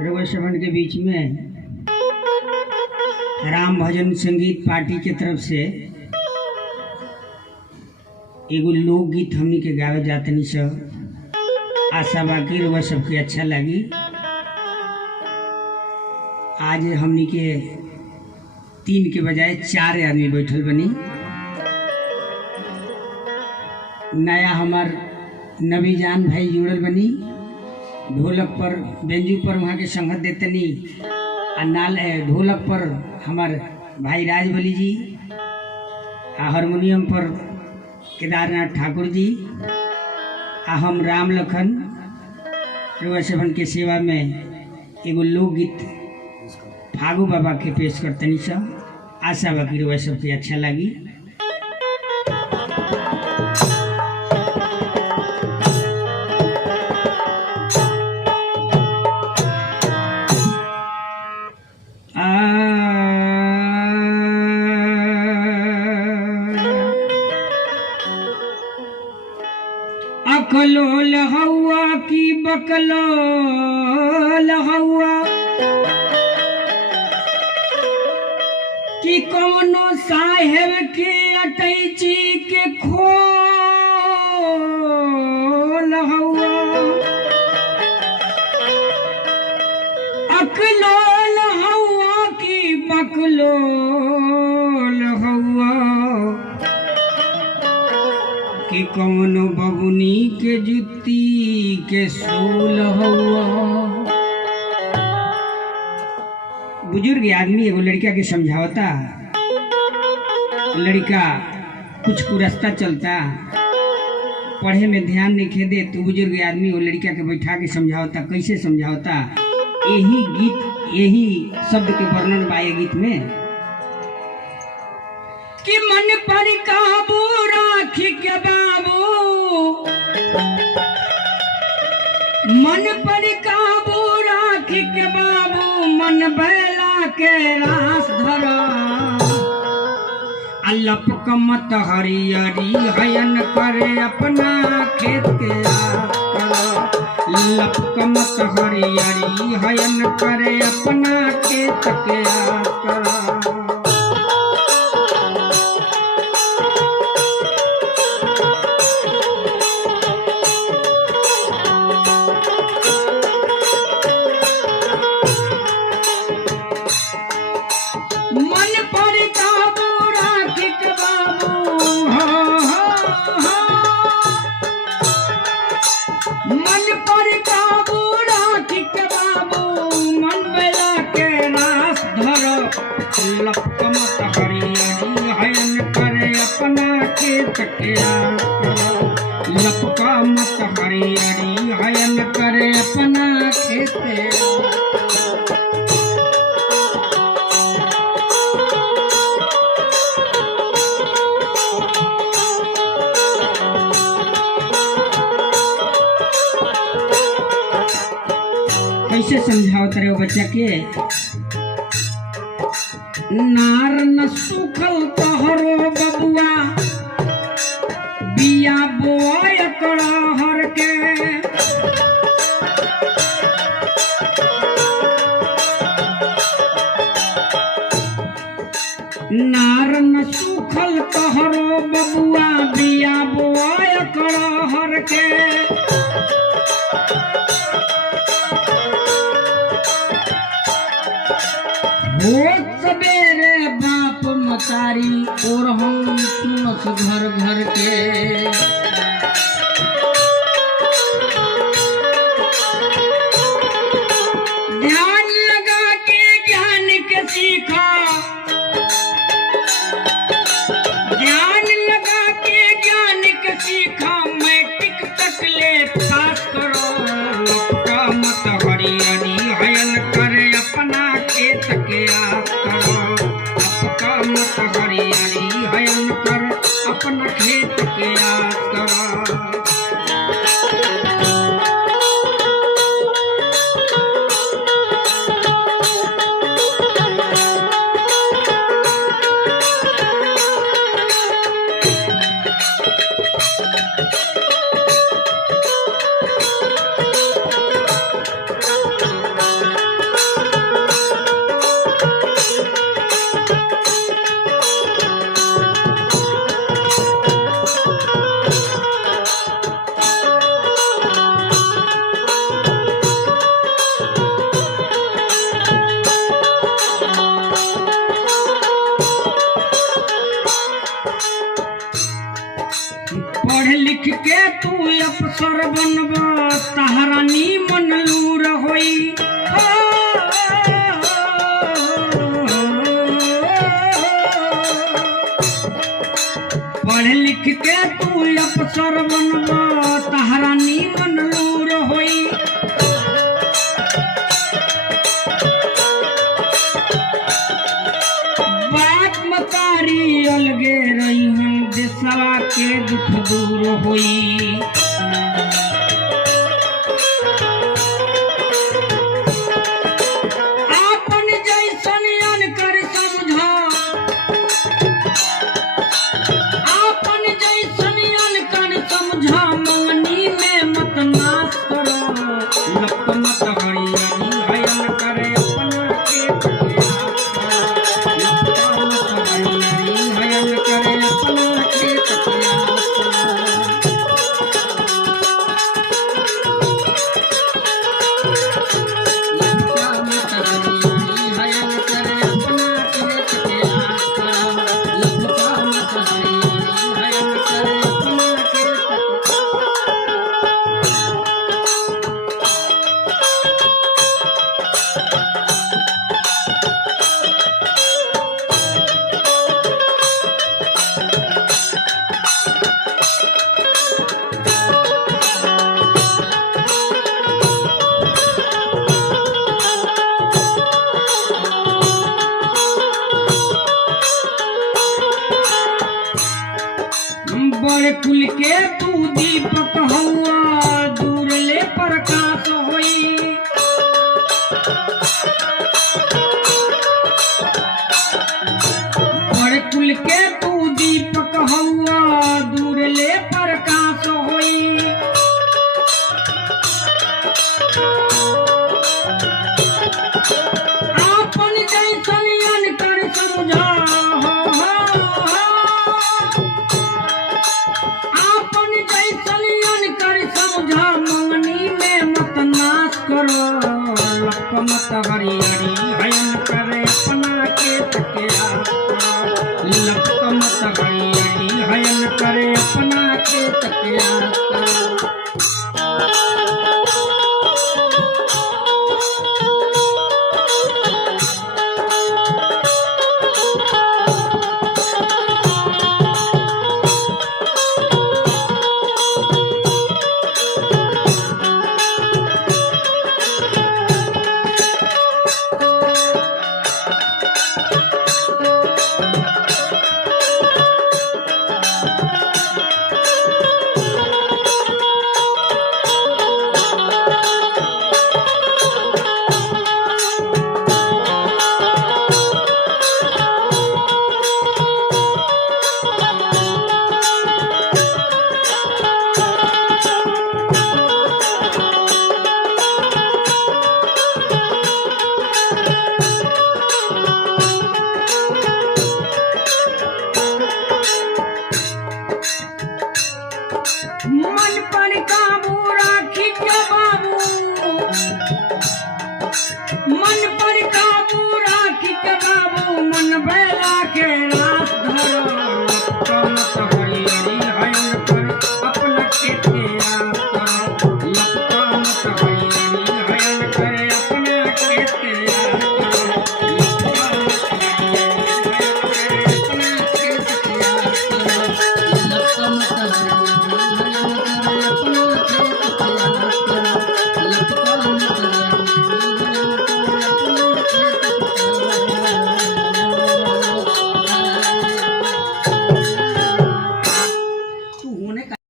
रघुवर श्रवण के बीच में राम भजन संगीत पार्टी के तरफ से एगो लोकगीत हमनी के गावे जातनी सब। आशा बाकी रघुवर सबके अच्छा लगी। आज हमनी के 3 के बजाय 4 आदमी बैठल बनी। नया हमार नबी जान भाई जुड़ल बनी। ढोलक पर बेंजू पर वहाँ के संगत देतनी। नाल ढोलक पर हमार भाई राजबली जी, हारमोनियम पर केदारनाथ ठाकुर जी, हम राम लखन रघुवर श्रवण के सेवा में एगो लोकगीत फागू बाबा के पेश करतनी सब। आशा बाकी रघुवर सबके अच्छा लगी। अकलोल हवा की बकलोल हवा कि कौनो साहेब के अटैची के खोल हवा। अकलोल हवा की बकलोल हवा कि कौनो बबुनी के जुत्ती के सोल हुआ। बुजुर्ग आदमी एगो लड़का के समझावता। लड़का कुछ कुरस्ता चलता, पढ़े में ध्यान नहीं खेदे तो बुजुर्ग आदमी वो लड़का के बैठा के समझावता। कैसे समझावता? यही गीत, यही शब्द के वर्णन बा ये गीत में कि मन पर काबू राखी के बाबू, मन पर काबू राखी के बाबू, मन बैला के रास धरा। लपक मत हरियरी हयन करे अपना खेत के लपक मत हरियरी हयन करे अपना खेत के लपक मत हरियरी हयन करे अपना खेत के लपक मत हरियरी हयन करे अपना खेत। कैसे समझाओ तेरे बच्चा के? नार न सुखल तोहरो बबुआ बिया बोय करहर के। नार न सुखल तोहरो बबुआ बिया बोय करहर के। भोज सवेरे बाप मतारी और हम सुनस घर घर के। ध्यान लगा के ज्ञान के सीखा, ध्यान लगा के ज्ञान के सीखा। मैट्रिक तक ले पास करो। लपका मत हरियरी हयन करे अपना खेत के लपका मत हरियरी हयन कर अपना खेत के अफसर बनबा तहरा नीमन लूर होई पढ़ लिख के तू अफसर बनबा तहरा नीमन लूर होई बाप मतारी अलगे रहीहन देशवा के दुख दूर होई आपन जैसन अनकर समझा आपन जैसन अनकर समझा मंगनी में मत नाश करो लप मत हरियाणी भयन करे अपना के भयन करे अपना के बड़े कुल के तू दीपक हुआ दूर ले प्रकाश होई बड़े कुल के तू दीपक हुआ दूर ले प्रकाश होई आपन जैसन अनकर समझा आपन जैसन अनकर समझा मंगनी में मत नाश करो लप मत हरियाणी भयन करे अपना के तकिया